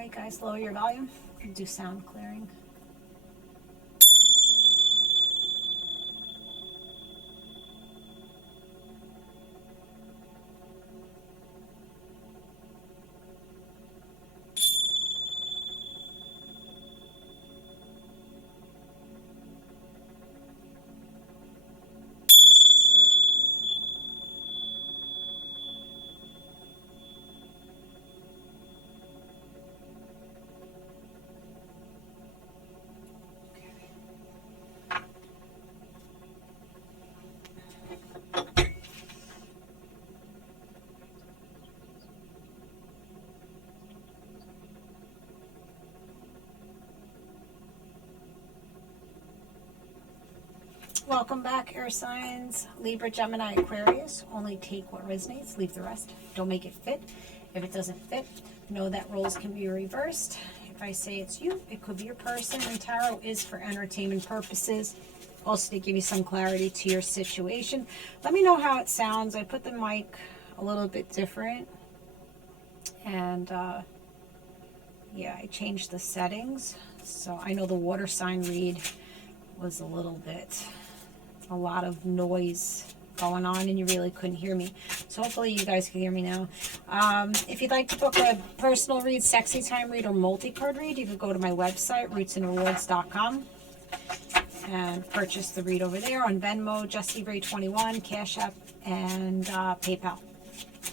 Alright guys, lower your volume. Do sound clearing. Welcome back, air signs, Libra, Gemini, Aquarius. Only take what resonates, leave the rest. Don't make it fit. If it doesn't fit, know that roles can be reversed. If I say it's you, it could be your person. And tarot is for entertainment purposes. Also to give you some clarity to your situation. Let me know how it sounds. I put the mic a little bit different. And yeah, I changed the settings. So I know the water sign read was a lot of noise going on and you really couldn't hear me. So hopefully you guys can hear me now. If you'd like to book a personal read, sexy time read, or multi-card read, you can go to my website, rootsandrewards.com, and purchase the read over there on Venmo, Jessieray21, Cashapp, and PayPal.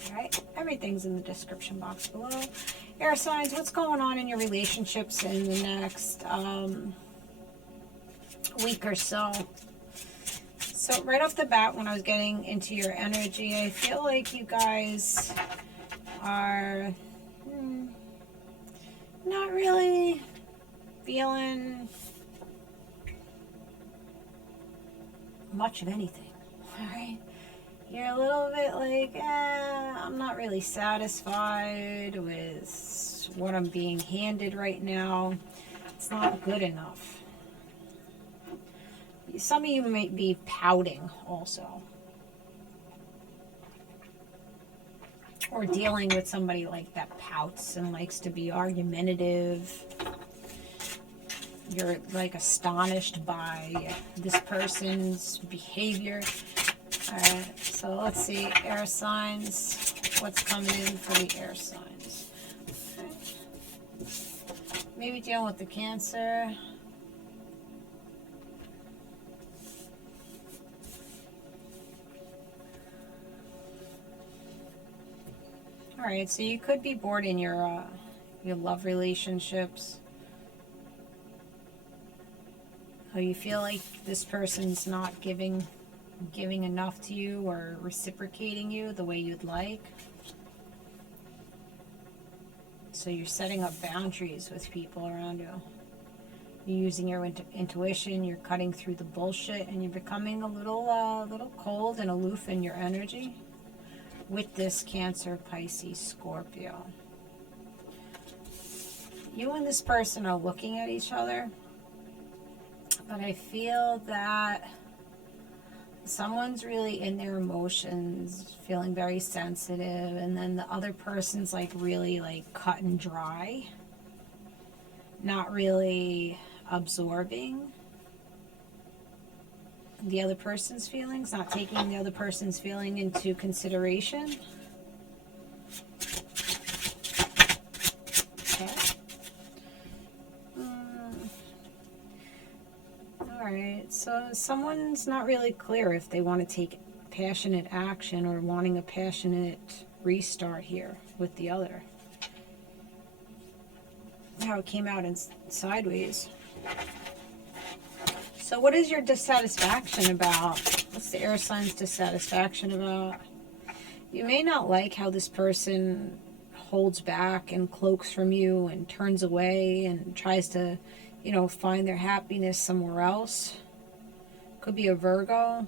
Alright, everything's in the description box below. Air signs, what's going on in your relationships in the next week or so? So right off the bat, when I was getting into your energy, I feel like you guys are not really feeling much of anything, alright? You're a little bit like, I'm not really satisfied with what I'm being handed right now. It's not good enough. Some of you might be pouting also. Or dealing with somebody like that pouts and likes to be argumentative. You're like astonished by this person's behavior. Alright, so let's see, air signs. What's coming in for the air signs? Okay. Maybe dealing with the Cancer. Alright, so you could be bored in your love relationships. Or you feel like this person's not giving enough to you or reciprocating you the way you'd like. So you're setting up boundaries with people around you. You're using your intuition, you're cutting through the bullshit, and you're becoming a little cold and aloof in your energy with this Cancer, Pisces, Scorpio. You and this person are looking at each other, but I feel that someone's really in their emotions, feeling very sensitive, and then the other person's like really like cut and dry, not really absorbing the other person's feelings, not taking the other person's feeling into consideration. Okay. Alright, so someone's not really clear if they want to take passionate action or wanting a passionate restart here with the other. How it came out in sideways. So what is your dissatisfaction about? What's the air signs' dissatisfaction about? You may not like how this person holds back and cloaks from you and turns away and tries to, you know, find their happiness somewhere else. Could be a Virgo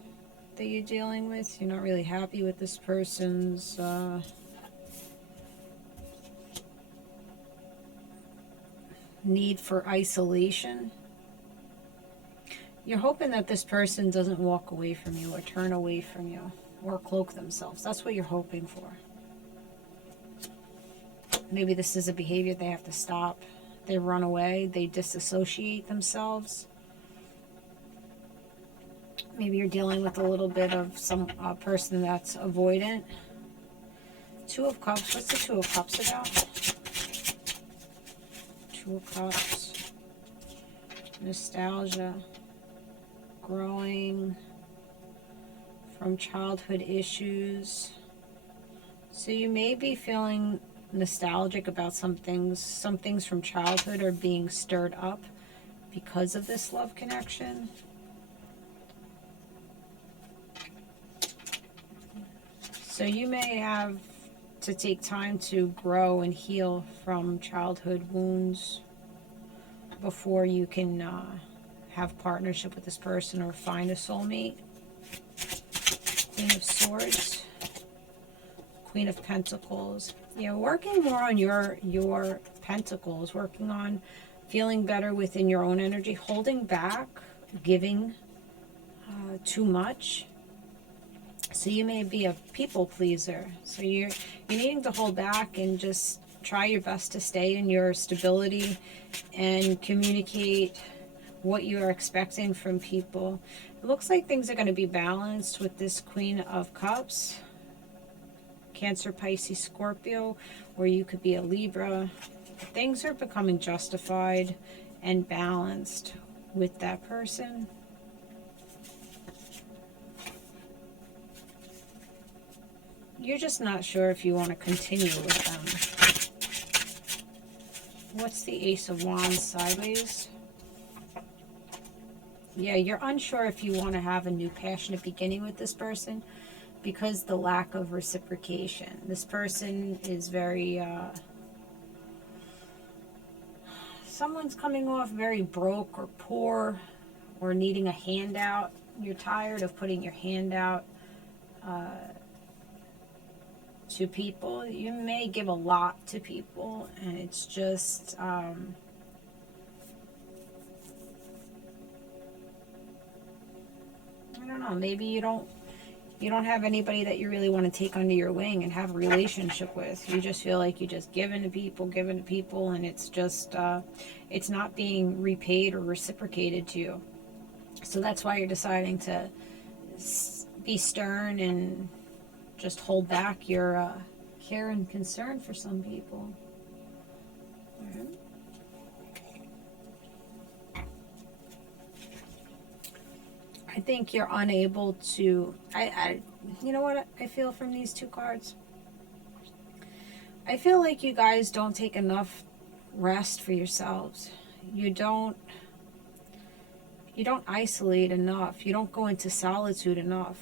that you're dealing with. You're not really happy with this person's need for isolation. You're hoping that this person doesn't walk away from you or turn away from you or cloak themselves. That's what you're hoping for. Maybe this is a behavior they have to stop. They run away. They disassociate themselves. Maybe you're dealing with a little bit of some person that's avoidant. Two of Cups. What's the Two of Cups about? Two of Cups. Nostalgia. Growing from childhood issues. So you may be feeling nostalgic about some things from childhood are being stirred up because of this love connection. So you may have to take time to grow and heal from childhood wounds before you can have partnership with this person or find a soulmate. Queen of Swords, Queen of Pentacles. Yeah, working more on your pentacles, working on feeling better within your own energy, holding back, giving too much. So you may be a people pleaser. So you're needing to hold back and just try your best to stay in your stability and communicate what you are expecting from people. It looks like things are going to be balanced with this Queen of Cups. Cancer, Pisces, Scorpio, or you could be a Libra. Things are becoming justified and balanced with that person. You're just not sure if you want to continue with them. What's the Ace of Wands sideways? Yeah, you're unsure if you want to have a new passionate beginning with this person because the lack of reciprocation. This person is very, someone's coming off very broke or poor or needing a handout. You're tired of putting your hand out to people. You may give a lot to people, and it's just I don't know, maybe you don't have anybody that you really want to take under your wing and have a relationship with. You just feel like you're just giving to people, and it's just it's not being repaid or reciprocated to you. So that's why you're deciding to be stern and just hold back your care and concern for some people. All right. I think you're unable to, you know what I feel from these two cards? I feel like you guys don't take enough rest for yourselves. You don't isolate enough. You don't go into solitude enough.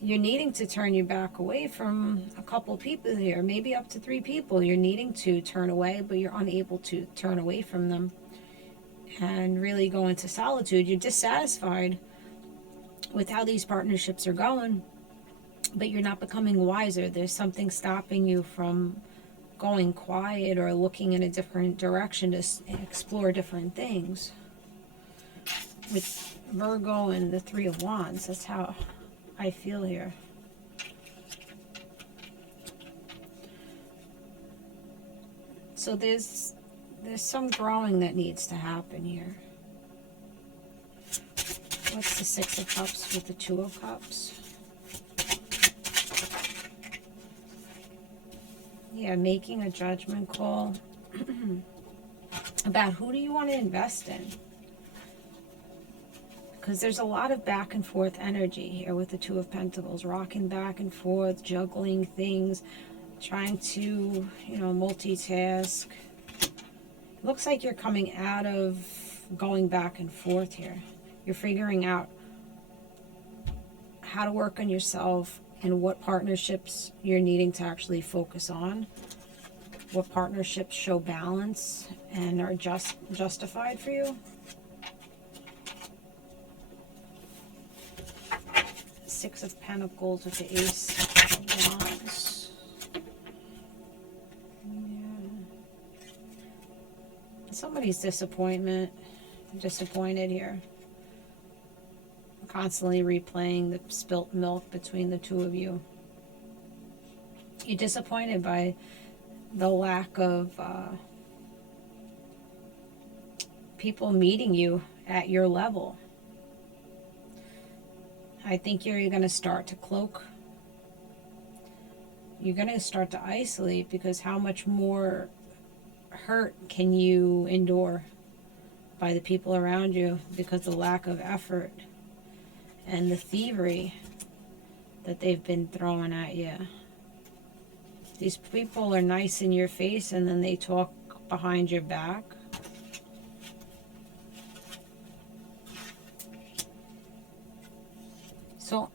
You're needing to turn your back away from a couple people here, maybe up to 3 people. You're needing to turn away, but you're unable to turn away from them and really go into solitude. You're dissatisfied with how these partnerships are going, but you're not becoming wiser. There's something stopping you from going quiet or looking in a different direction to explore different things. With Virgo and the 3 of Wands, that's how I feel here. So there's some growing that needs to happen here. What's the 6 of Cups with the 2 of Cups? Yeah, making a judgment call about who do you want to invest in. Because there's a lot of back and forth energy here with the 2 of Pentacles, rocking back and forth, juggling things, trying to, multitask. Looks like you're coming out of going back and forth here. You're figuring out how to work on yourself and what partnerships you're needing to actually focus on. What partnerships show balance and are justified for you. 6 of Pentacles with the Ace of Wands. Yeah. Somebody's disappointed here. Constantly replaying the spilt milk between the 2 of you. You're disappointed by the lack of people meeting you at your level. I think you're going to start to cloak. You're going to start to isolate, because how much more hurt can you endure by the people around you because of the lack of effort and the thievery that they've been throwing at you. These people are nice in your face and then they talk behind your back.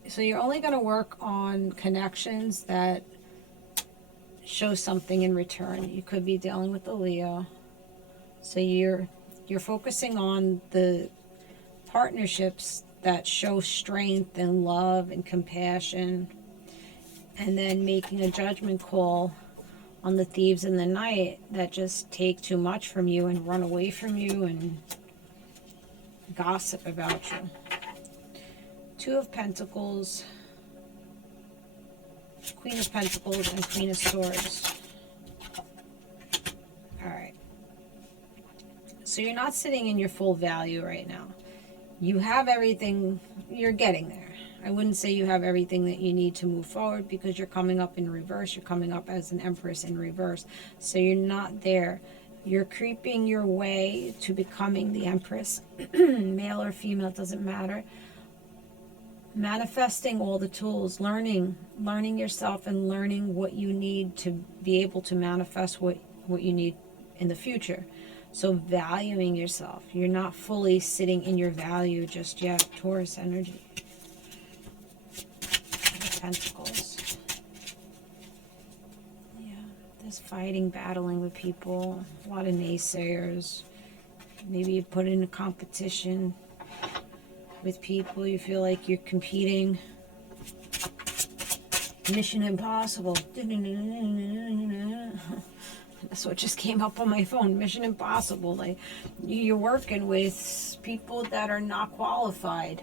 So you're only going to work on connections that show something in return. You could be dealing with a Leo. So you're focusing on the partnerships that show strength and love and compassion, and then making a judgment call on the thieves in the night that just take too much from you and run away from you and gossip about you. Two of Pentacles, Queen of Pentacles, and Queen of Swords. Alright. So you're not sitting in your full value right now. You have everything, you're getting there. I wouldn't say you have everything that you need to move forward, because you're coming up in reverse. You're coming up as an Empress in reverse. So you're not there. You're creeping your way to becoming the Empress. Male or female, doesn't matter. Manifesting all the tools, learning yourself and learning what you need to be able to manifest what you need in the future. So valuing yourself. You're not fully sitting in your value just yet. Taurus energy. Pentacles. Yeah, there's fighting, battling with people. A lot of naysayers. Maybe you put in a competition with people. You feel like you're competing. Mission Impossible. That's what just came up on my phone. Mission Impossible. Like, you're working with people that are not qualified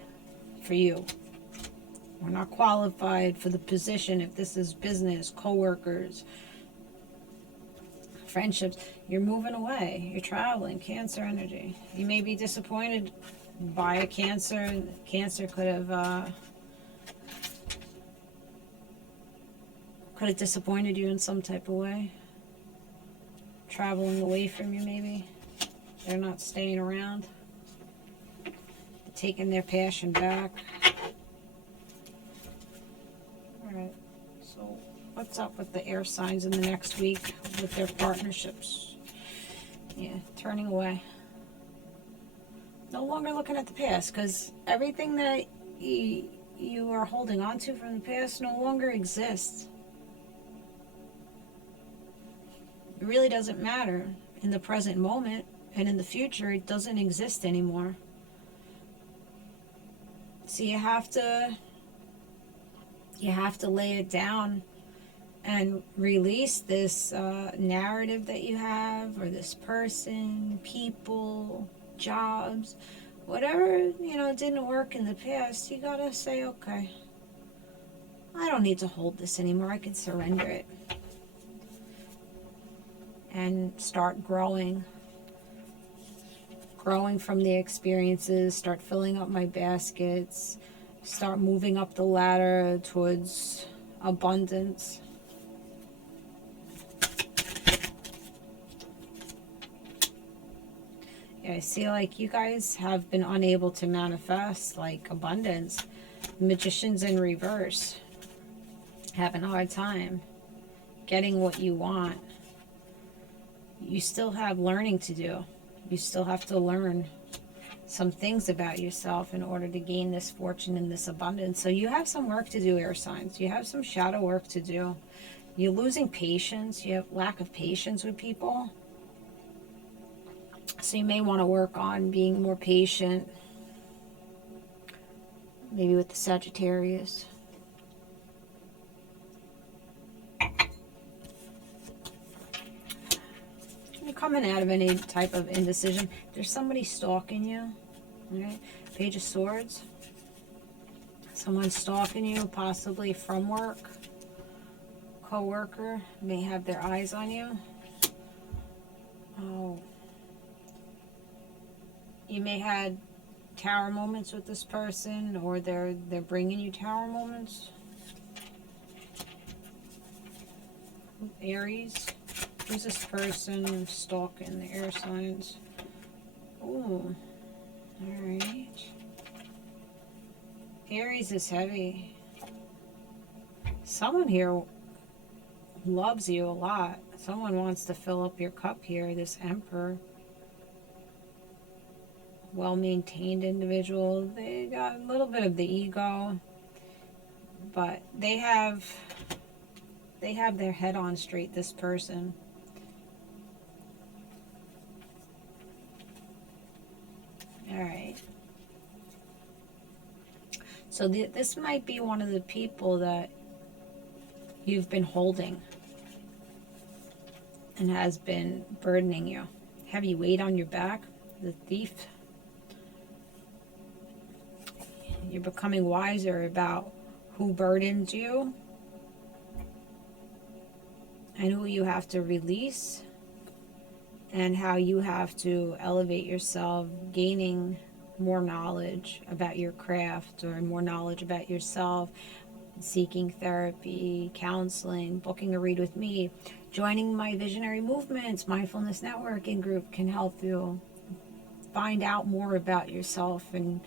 for you. We're not qualified for the position. If this is business, co-workers, friendships, you're moving away. You're traveling. Cancer energy. You may be disappointed by a Cancer. Cancer could have disappointed you in some type of way. Traveling away from you, maybe. They're not staying around. Taking their passion back. Alright, so what's up with the air signs in the next week with their partnerships? Yeah, turning away. No longer looking at the past, because everything that you are holding on to from the past no longer exists. It really doesn't matter in the present moment, and in the future it doesn't exist anymore. So you have to lay it down and release this narrative that you have, or this person, people, jobs, whatever, didn't work in the past. You gotta say, okay, I don't need to hold this anymore. I can surrender it and start growing from the experiences, start filling up my baskets, start moving up the ladder towards abundance. Yeah, I see like you guys have been unable to manifest like abundance. Magicians in reverse. Having a hard time getting what you want. You still have learning to do. You still have to learn some things about yourself in order to gain this fortune and this abundance. So you have some work to do, air signs. You have some shadow work to do. You're losing patience. You have lack of patience with people. So you may want to work on being more patient. Maybe with the Sagittarius. You're coming out of any type of indecision. There's somebody stalking you. Right? Page of Swords. Someone's stalking you, possibly from work. co-worker may have their eyes on you. Oh. You may have tower moments with this person, or they're bringing you tower moments. Aries. Who's this person stalking the air signs? Ooh. Alright. Aries is heavy. Someone here loves you a lot. Someone wants to fill up your cup here, this Emperor. Well-maintained individual. They got a little bit of the ego, but they have their head on straight, this person. Alright. So this might be one of the people that you've been holding and has been burdening you. Heavy weight on your back, the Thief. You're becoming wiser about who burdens you and who you have to release, and how you have to elevate yourself, gaining more knowledge about your craft or more knowledge about yourself, seeking therapy, counseling, booking a read with me, joining my Visionary Movements, Mindfulness Networking group can help you find out more about yourself and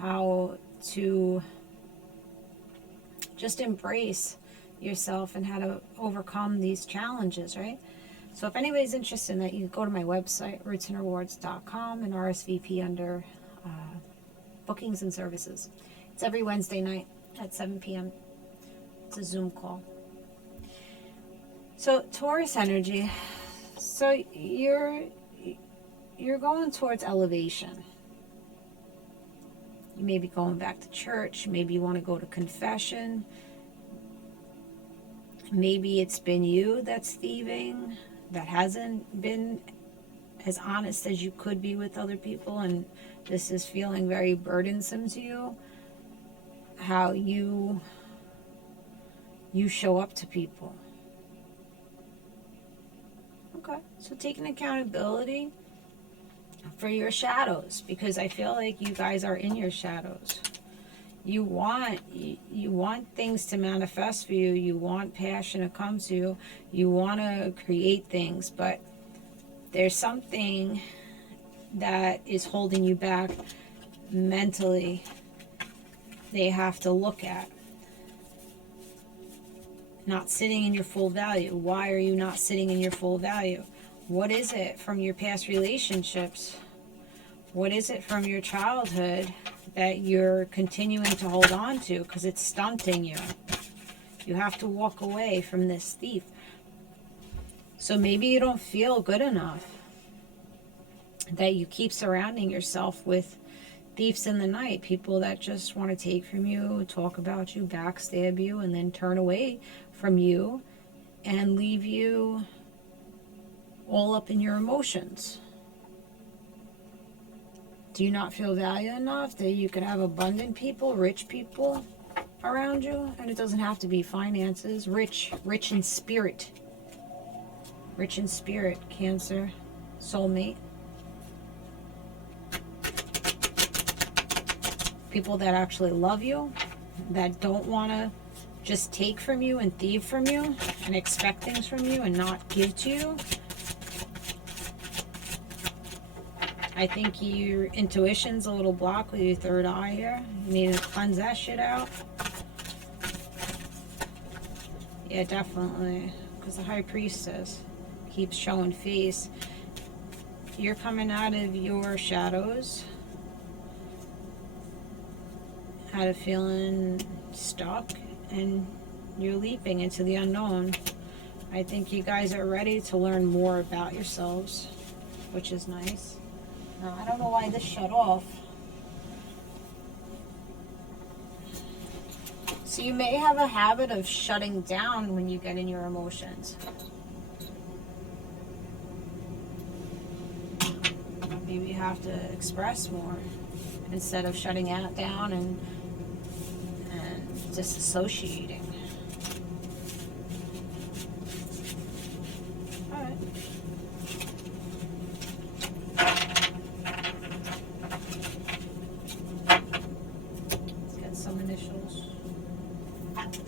how to just embrace yourself and how to overcome these challenges, right? So if anybody's interested in that, you can go to my website, rootsandrewards.com, and RSVP under bookings and services. It's every Wednesday night at 7 p.m. It's a Zoom call. So Taurus energy. So you're going towards elevation. You may be going back to church. Maybe you want to go to confession. Maybe it's been you that's thieving, that hasn't been as honest as you could be with other people, and this is feeling very burdensome to you. How you show up to people. Okay, so taking accountability for your shadows, because I feel like you guys are in your shadows. You want things to manifest for you. You want passion to come to you. You want to create things, but there's something that is holding you back mentally. They have to look at. Not sitting in your full value. Why are you not sitting in your full value? What is it from your past relationships? What is it from your childhood that you're continuing to hold on to because it's stunting you? You have to walk away from this thief. So maybe you don't feel good enough, that you keep surrounding yourself with thieves in the night, people that just want to take from you, talk about you, backstab you, and then turn away from you and leave you all up in your emotions. Do you not feel value enough that you could have abundant people, rich people around you? And it doesn't have to be finances. Rich in spirit. Rich in spirit, Cancer, soulmate. People that actually love you, that don't want to just take from you and thieve from you and expect things from you and not give to you. I think your intuition's a little blocked with your third eye here. You need to cleanse that shit out. Yeah, definitely. Because the High Priestess keeps showing face. You're coming out of your shadows. Out of feeling stuck. And you're leaping into the unknown. I think you guys are ready to learn more about yourselves, which is nice. I don't know why this shut off. So you may have a habit of shutting down when you get in your emotions. Maybe you have to express more instead of shutting out down and disassociating. Alright. Let's get some initials. Let's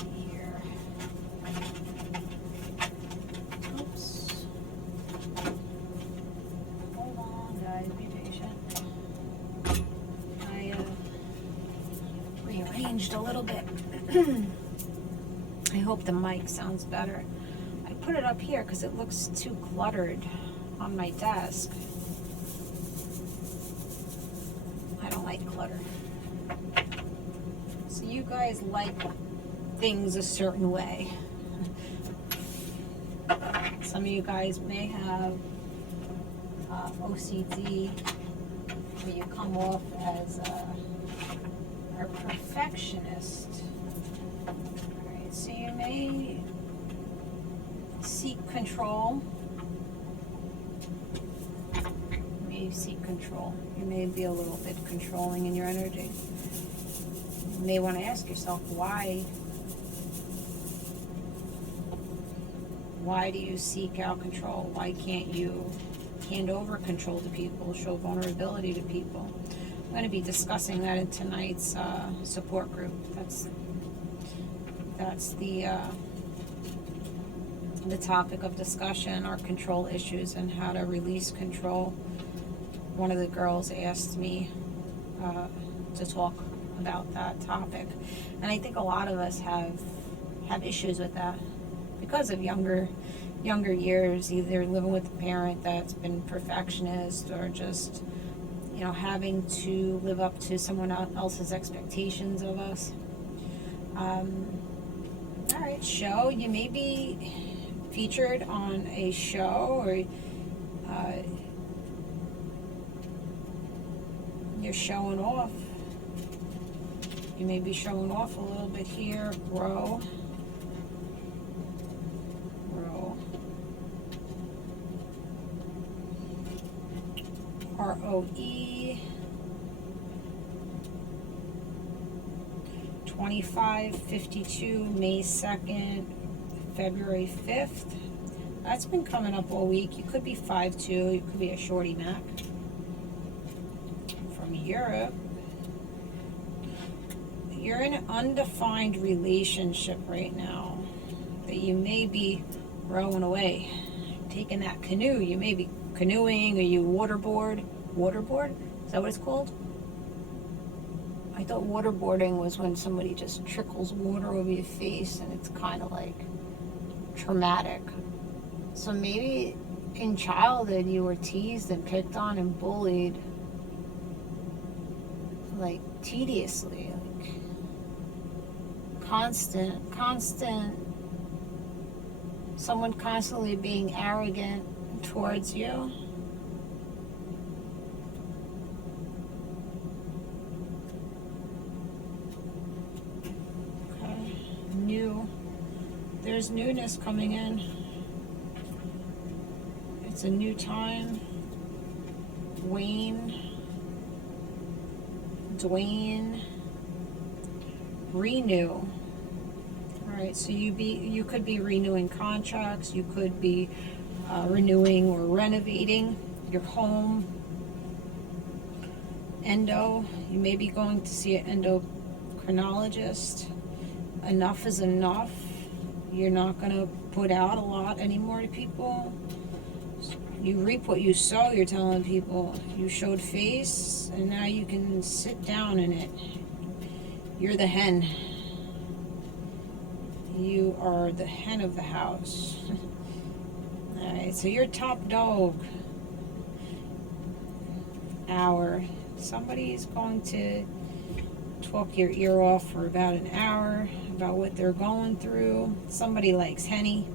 see here. Oops. Hold on, guys. Be patient. I rearranged a little bit. I hope the mic sounds better. I put it up here because it looks too cluttered on my desk. I don't like clutter. So you guys like things a certain way. Some of you guys may have OCD, where you come off as a perfectionist. Alright, so you may seek control. You may seek control. You may be a little bit controlling in your energy. You may want to ask yourself, why do you seek out control? Why can't you hand over control to people, show vulnerability to people? I'm going to be discussing that in tonight's support group. That's the topic of discussion, are control issues and how to release control. One of the girls asked me to talk about that topic, and I think a lot of us have issues with that because of younger years, either living with a parent that's been perfectionist, or just, you know, having to live up to someone else's expectations of us. Alright, show. You may be featured on a show, or you're showing off. You may be showing off a little bit here. Grow. ROE 2552, May 2nd, February 5th. That's been coming up all week. You could be 5'2", you could be a shorty Mac from Europe. You're in an undefined relationship right now that you may be rowing away, taking that canoe. You may be canoeing, or you waterboard. Waterboard? Is that what it's called? I thought waterboarding was when somebody just trickles water over your face and it's kind of like traumatic. So maybe in childhood you were teased and picked on and bullied, like tediously, like constant, someone constantly being arrogant towards you. Okay, new. There's newness coming in. It's a new time. Dwayne, renew. Alright, so you could be renewing contracts, you could be renewing or renovating your home. Endo, you may be going to see an endocrinologist. Enough is enough. You're not going to put out a lot anymore to people. You reap what you sow, you're telling people. You showed face, and now you can sit down in it. You're the hen. You are the hen of the house. Alright, so you're top dog. Hour. Somebody's going to talk your ear off for about an hour about what they're going through. Somebody likes Henny.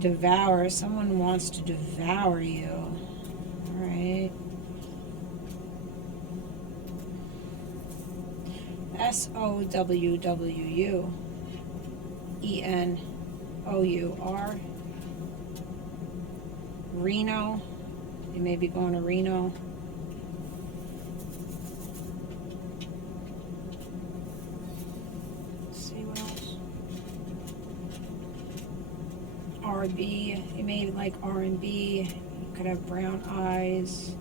Devour. Someone wants to devour you. Alright. SOWWUENOUR. Reno. You may be going to Reno. Let's see what else. R&B. You may like R&B. You could have brown eyes.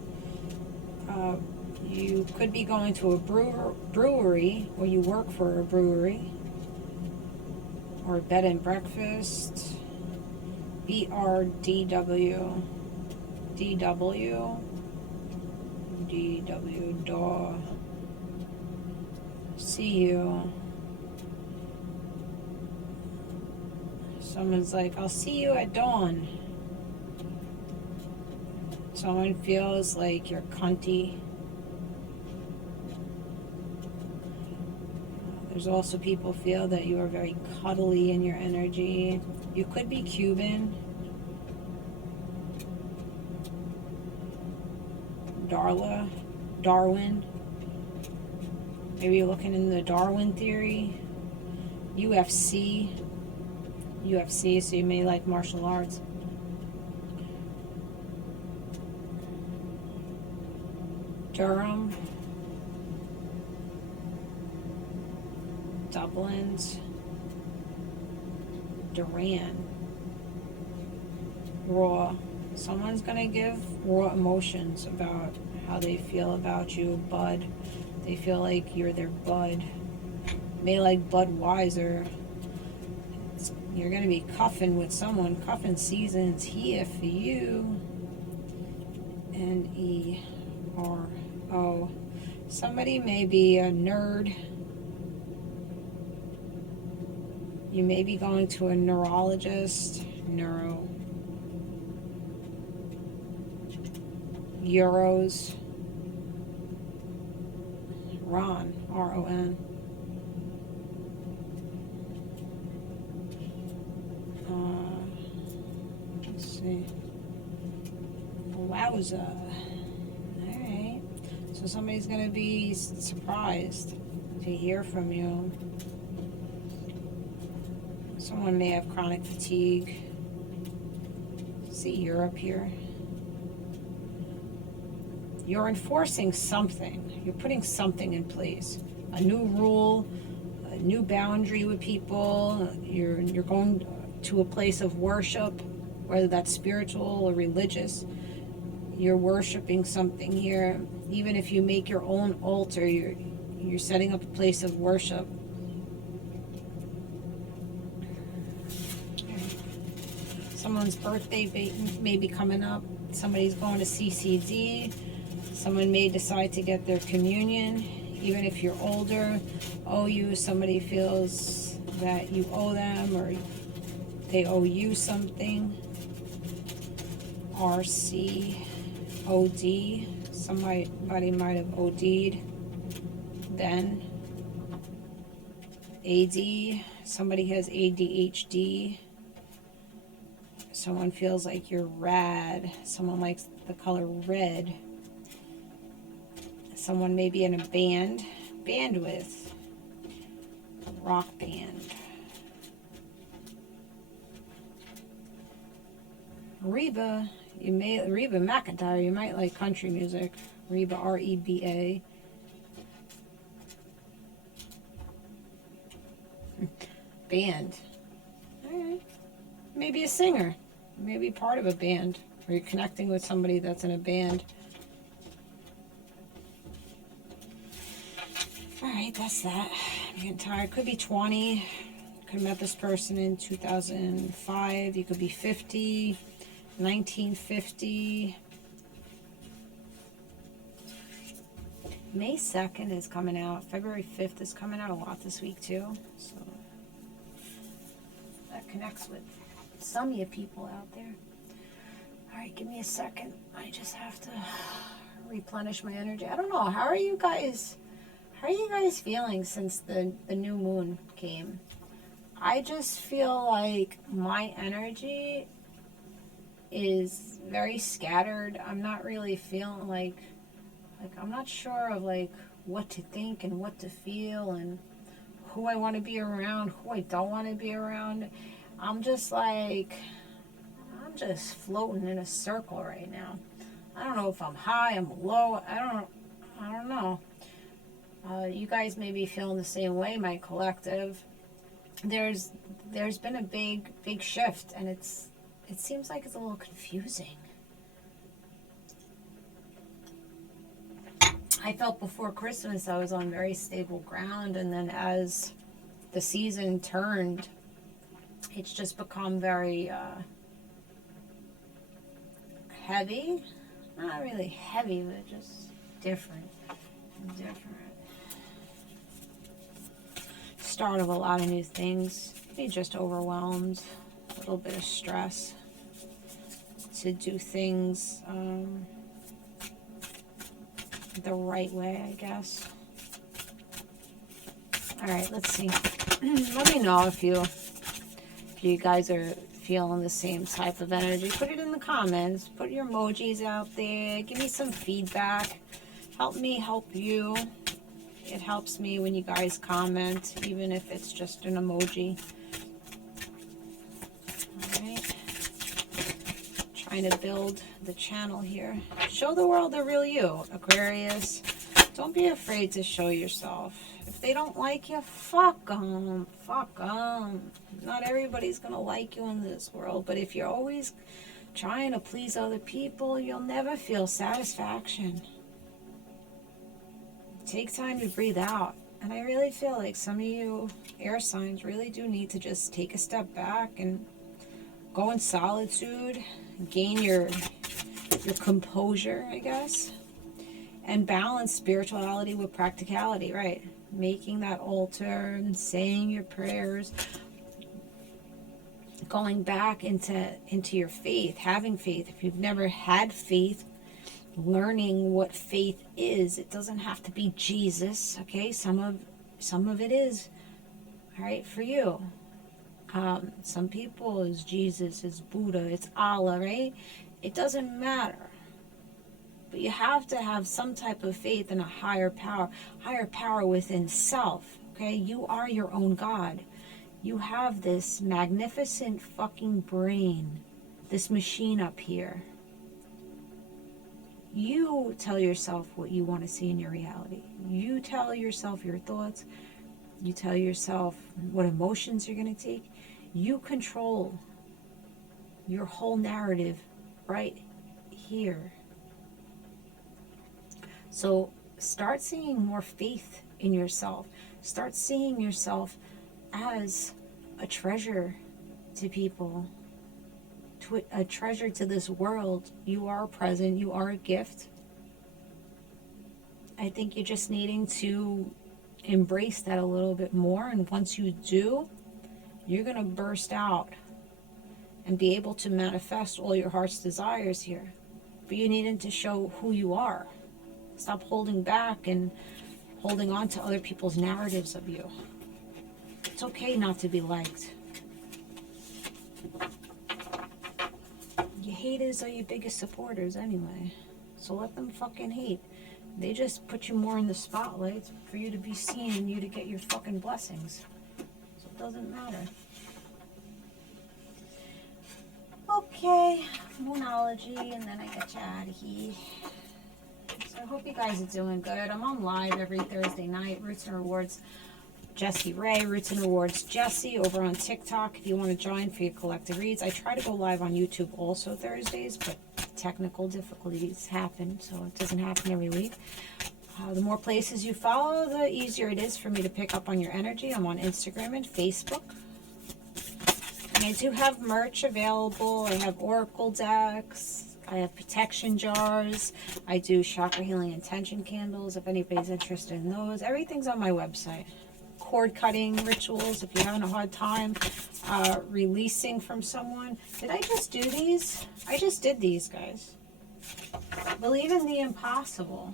You could be going to a brewery, or you work for a brewery, or a bed and breakfast. BRDW. DW, daw. See you. Someone's like, I'll see you at dawn. Someone feels like you're cunty. There's also people feel that you are very cuddly in your energy. You could be Cuban. Darwin. Maybe you're looking in the Darwin theory. UFC, so you may like martial arts. Durham. Dublin's. Duran. Raw. Someone's gonna give raw emotions about how they feel about you. Bud. They feel like you're their bud. May like Budweiser. You're gonna be cuffing with someone. Cuffing season's here for you. NERO. Somebody may be a nerd. You may be going to a neurologist. Neuro. Euros. Ron. RON. Let's see. Wowza. Alright. So somebody's going to be surprised to hear from you. Someone may have chronic fatigue. See Europe here. You're enforcing something. You're putting something in place. A new rule, a new boundary with people. You're going to a place of worship, whether that's spiritual or religious. You're worshiping something here. Even if you make your own altar, you're setting up a place of worship. Someone's birthday may be coming up. Somebody's going to CCD. Someone may decide to get their communion. Even if you're older, somebody feels that you owe them, or they owe you something. RCOD. Somebody might have OD'd. Then AD. Somebody has ADHD. Someone feels like you're rad. Someone likes the color red. Someone may be in a band. Bandwidth. Rock band. Reba. Reba McEntire. You might like country music. Reba, REBA. Band. Alright. Maybe a singer. Maybe part of a band. Or you're connecting with somebody that's in a band. Alright, that's that. I'm getting tired. Could be 20. Could have met this person in 2005. You could be 50. 1950. May 2nd is coming out. February 5th is coming out a lot this week too. So that connects with some of you people out there. Alright, give me a second. I just have to replenish my energy. I don't know. How are you guys feeling since the new moon came? I just feel like my energy is very scattered. I'm not really feeling like I'm not sure of like what to think and what to feel and who I want to be around, who I don't want to be around. I'm just floating in a circle right now. I don't know if I'm high, I'm low. I don't know. You guys may be feeling the same way, my collective. There's been a big shift, and it's it seems like it's a little confusing. I felt before Christmas I was on very stable ground, and then as the season turned, it's just become very heavy. Not really heavy, but just different. Start of a lot of new things. Be just overwhelmed, a little bit of stress to do things the right way, I guess. All right, let's see. Let me know if you guys are feeling the same type of energy. Put it in the comments. Put your emojis out there. Give me some feedback. Help me help you. It helps me when you guys comment, even if it's just an emoji. All right. Trying to build the channel here. Show the world the real you, Aquarius. Don't be afraid to show yourself. If they don't like you, fuck them. Fuck them. Not everybody's going to like you in this world, but if you're always trying to please other people, you'll never feel satisfaction. Take time to breathe out. And I really feel like some of you air signs really do need to just take a step back and go in solitude, gain your composure, I guess, and balance spirituality with practicality, right? Making that altar and saying your prayers, going back into your faith, having faith. If you've never had faith, learning what faith is. It doesn't have to be Jesus, okay? Some of it is, all right, for you. Some people is Jesus, it's Buddha, it's Allah, right? It doesn't matter. But you have to have some type of faith in a higher power within self, okay? You are your own God. You have this magnificent fucking brain, this machine up here. You tell yourself what you want to see in your reality. You tell yourself your thoughts. You tell yourself what emotions you're going to take. You control your whole narrative right here. So start seeing more faith in yourself. Start seeing yourself as a treasure to people, a treasure to this world. You are present. You are a gift. I think you're just needing to embrace that a little bit more. And once you do, you're going to burst out and be able to manifest all your heart's desires here. But you needed to show who you are. Stop holding back and holding on to other people's narratives of you. It's okay not to be liked. Your haters are your biggest supporters anyway. So let them fucking hate. They just put you more in the spotlight for you to be seen and you to get your fucking blessings. So it doesn't matter. Okay, Moonology, and then I get you out of here. So I hope you guys are doing good. I'm on live every Thursday night. Roots and Rewards, Jessie Ray, Roots and Rewards Jessie over on TikTok if you want to join for your collective reads. I try to go live on YouTube also Thursdays, but technical difficulties happen, so it doesn't happen every week. The more places you follow, the easier it is for me to pick up on your energy. I'm on Instagram and Facebook. And I do have merch available. I have oracle decks. I have protection jars. I do chakra healing intention candles if anybody's interested in those. Everything's on my website. Cord cutting rituals if you're having a hard time releasing from someone. Did I just do these? I just did these, guys. Believe in the impossible.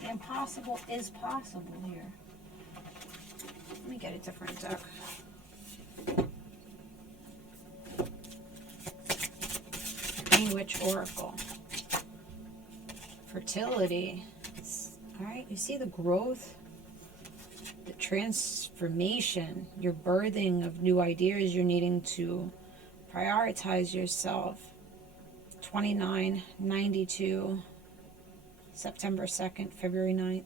The impossible is possible here. Let me get a different deck. Witch Oracle. Fertility. Alright, you see the growth, the transformation, your birthing of new ideas. You're needing to prioritize yourself. 2992, September 2nd, February 9th.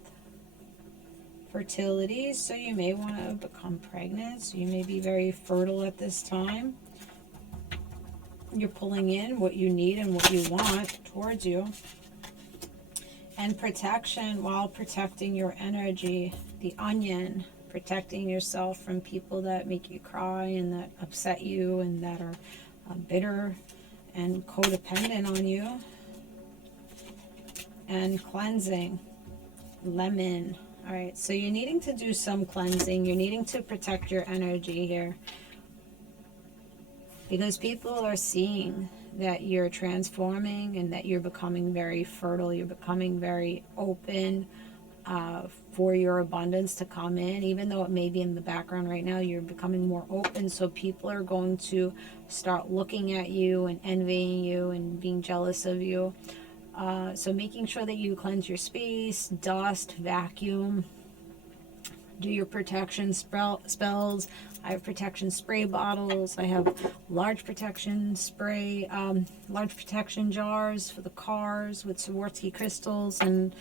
Fertility, so you may want to become pregnant. So you may be very fertile at this time. you're pulling in what you need and what you want towards you. And protection, while protecting your energy, the Onion, protecting yourself from people that make you cry and that upset you and that are bitter and codependent on you. And cleansing, Lemon. All right, so you're needing to do some cleansing. You're needing to protect your energy here, because people are seeing that you're transforming and that you're becoming very fertile. You're becoming very open for your abundance to come in. Even though it may be in the background right now, you're becoming more open. So people are going to start looking at you and envying you and being jealous of you. So making sure that you cleanse your space, dust, vacuum, do your protection spells. I have protection spray bottles. I have large protection spray, large protection jars for the cars with Swarovski crystals and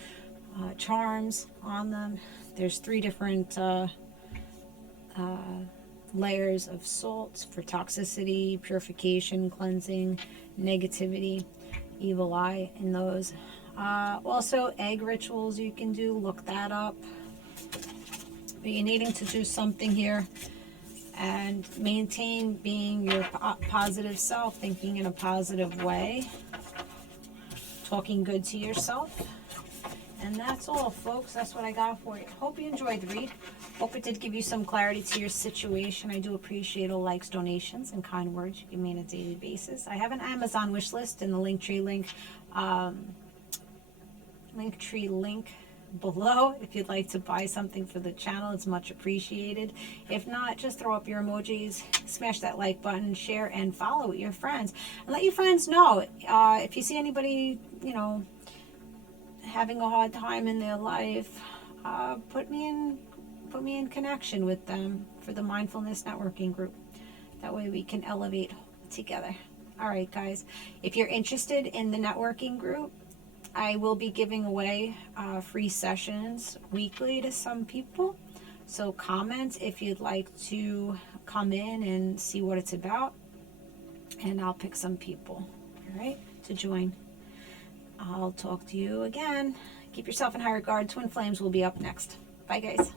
charms on them. There's 3 different layers of salts for toxicity, purification, cleansing, negativity, evil eye in those. Also egg rituals you can do, look that up. But you're needing to do something here and maintain being your positive self, thinking in a positive way, talking good to yourself. And that's all, folks. That's what I got for you. Hope you enjoyed the read. Hope it did give you some clarity to your situation. I do appreciate all likes, donations, and kind words you give me on a daily basis. I have an Amazon wish list in the Linktree link below if you'd like to buy something for the channel. It's much appreciated. If not, just throw up your emojis, smash that like button, share and follow with your friends, and let your friends know if you see anybody, you know, having a hard time in their life, put me in connection with them for the mindfulness networking group. That way we can elevate together. All right, guys, if you're interested in the networking group, I will be giving away free sessions weekly to some people. So comment if you'd like to come in and see what it's about, and I'll pick some people, all right, to join. I'll talk to you again. Keep yourself in high regard. Twin Flames will be up next. Bye, guys.